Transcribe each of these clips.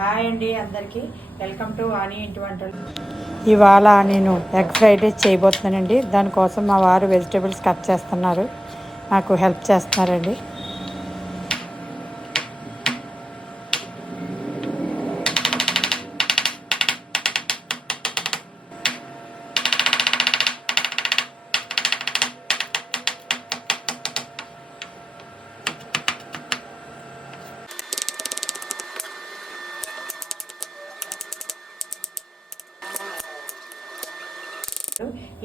Hi అండి అందరికీ. Welcome to వాణి ఇంటి వంటలు ఇవాళ నేను ఎగ్ ఫ్రైడ్ రైస్ చేయబోతున్నానండి. దానికోసం మా వారు వెజిటేబుల్స్ కట్ చేస్తున్నారు. నాకు హెల్ప్ చేస్తున్నారండి.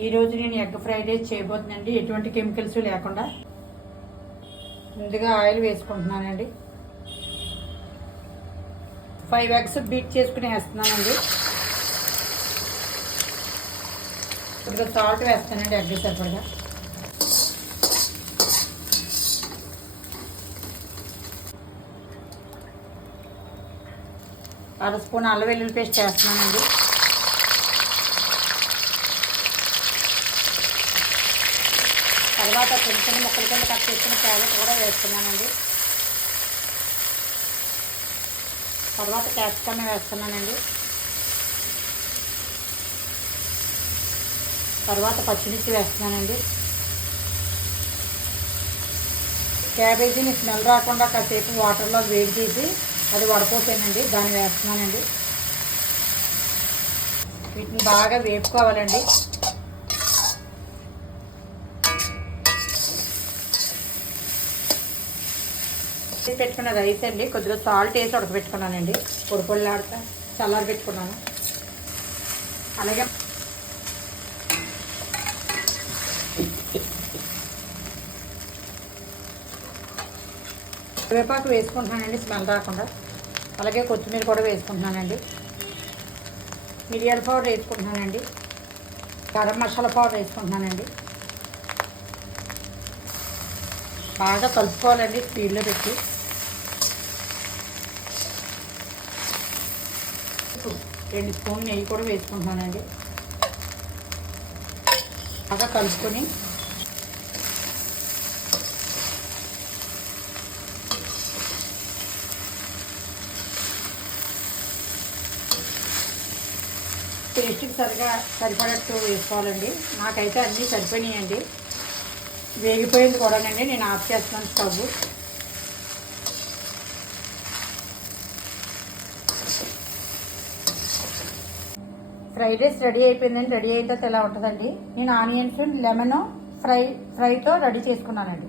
ఈ రోజు నేను ఎగ్ ఫ్రైడ్ రైస్ చేయబోతున్నానండి. ఎటువంటి కెమికల్స్ లేకుండా. ముందుగా ఆయిల్ వేసుకుంటున్నానండి. ఫైవ్ ఎగ్స్ బీట్ చేసుకుని వేస్తున్నానండి. ఇప్పుడు సాల్ట్ వేస్తానండి ఎగ్ సరిపడగా అర స్పూన్ అల్లం వెల్లుల్లి పేస్ట్ వేస్తున్నానండి. తర్వాత చిన్న చిన్న ముక్కల కింద కట్ చేసుకున్న క్యారెట్ కూడా వేస్తున్నానండి తర్వాత క్యాప్సికమ్ వేస్తున్నానండి. తర్వాత పచ్చిమిర్చి వేస్తున్నానండి. క్యాబేజీని స్మెల్ రాకుండా కాసేపు వాటర్లో వేడి చేసి అది వడపోసానండి దాన్ని వేస్తున్నానండి. వీటిని బాగా వేపుకోవాలండి. చేసి పెట్టుకున్న రైస్ అండి. కొద్దిగా సాల్ట్ వేసి ఉడకబెట్టుకున్నానండి. పొడి పొడిలాడుతా చల్లారి పెట్టుకున్నాను. అలాగే కరివేపాకు వేసుకుంటున్నానండి. స్మెల్ రాకుండా. అలాగే కొత్తిమీర కూడా వేసుకుంటున్నానండి. మిరియాల పౌడర్ వేసుకుంటున్నానండి. గరం మసాలా పౌడర్ వేసుకుంటున్నానండి. బాగా కలుపుకోవాలండి. స్పీడ్లో పెట్టి. రెండు స్పూన్ నెయ్యి కూడా వేసుకుంటున్నానండి. బాగా కలుపుకొని టేస్ట్కి సరిగా సరిపడట్టు వేసుకోవాలండి. నాకైతే అన్నీ సరిపోయినాయండి. వేగిపోయింది కూడానండి. నేను ఆఫ్ చేస్తున్నాను స్టవ్. ఫ్రైడ్ రైస్ రెడీ అయిపోయిందండి రెడీ అయిన తర్వాత ఎలా ఉంటుందండి? నేను ఆనియన్స్ లెమన్ ఫ్రై ఫ్రైతో రెడీ చేసుకున్నానండి.